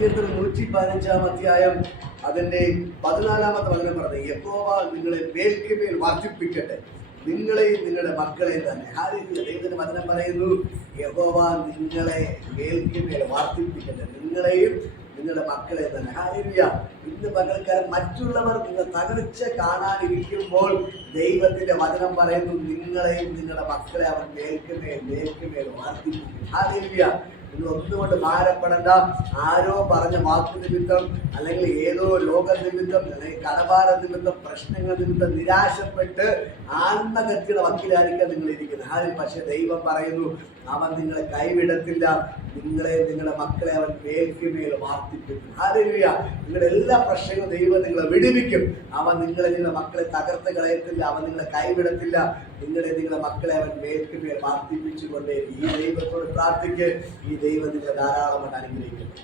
സങ്കീർത്തനം 115 അധ്യായം അതിന്റെ 14 വചനം പറഞ്ഞു, യഹോവ നിങ്ങളെ മേൽക്കുമേൽ വർദ്ധിപ്പിക്കട്ടെ, നിങ്ങളെയും നിങ്ങളുടെ മക്കളെയും തന്നെ. ഹല്ലേലൂയ. ദൈവത്തിന്റെ വചനം പറയുന്നു, യഹോവ നിങ്ങളെ മേൽക്കുമേൽ വർദ്ധിപ്പിക്കട്ടെ, നിങ്ങളെയും നിങ്ങളുടെ മക്കളെ തന്നെ. ഹല്ലേലൂയ. ഇന്ന് പകൽക്കാലം മറ്റുള്ളവർ നിങ്ങൾ തകർച്ച കാണാനിരിക്കുമ്പോൾ ദൈവത്തിന്റെ വചനം പറയുന്നു, നിങ്ങളെയും നിങ്ങളുടെ മക്കളെ അവൻ മേൽക്കുമേൽ വർദ്ധിപ്പിക്കും. ഹല്ലേലൂയ. നിങ്ങൾ ഒന്നുകൊണ്ട് ഭാരപ്പെടേണ്ട. ആരോ പറഞ്ഞ വാക്ക് നിമിത്തം, അല്ലെങ്കിൽ ഏതോ രോഗനിമിത്തം, അല്ലെങ്കിൽ കടഭാര നിമിത്തം, പ്രശ്നങ്ങൾ നിമിത്തം നിരാശപ്പെട്ട് ആത്മഹത്യയുടെ വക്കിലായിരിക്കാം നിങ്ങൾ ഇരിക്കുന്നത്. പക്ഷെ ദൈവം പറയുന്നു, അവൻ നിങ്ങളെ കൈവിടത്തില്ല, നിങ്ങളെ നിങ്ങളുടെ മക്കളെ അവൻ മേൽക്കുമേൽ വർദ്ധിപ്പിക്കും. ഹല്ലേലൂയ. നിങ്ങളുടെ എല്ലാ പ്രശ്നങ്ങളും ദൈവം നിങ്ങളെ വിടുവിക്കും. അവൻ നിങ്ങളുടെ മക്കളെ തകർത്ത് കളയത്തില്ല, അവൻ നിങ്ങളെ കൈവിടത്തില്ല, നിങ്ങളുടെ മക്കളെ അവൻ മേൽക്കുമേൽ വർദ്ധിപ്പിച്ചുകൊണ്ടേ. ഈ ദൈവത്തോട് പ്രാർത്ഥിക്ക്, ഈ ദൈവം നിങ്ങളെ ധാരാളമായിട്ട് അനുഗ്രഹിക്കുന്നു.